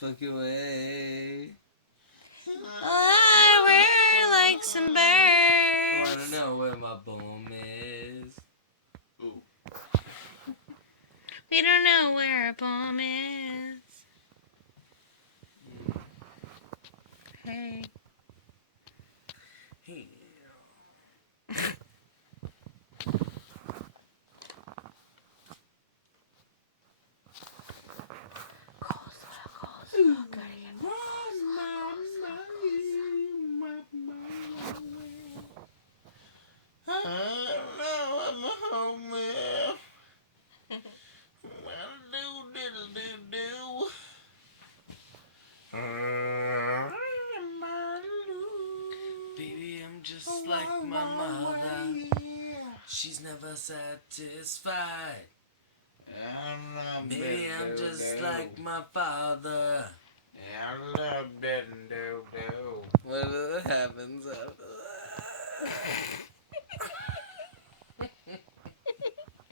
fuck away. I wear like some I wanna birds. know where my boom is. Ooh. We don't know where a bomb is. Hey. Hey. Baby, I'm just like my mother. She's never satisfied. Maybe I'm just like my father. What happens after that?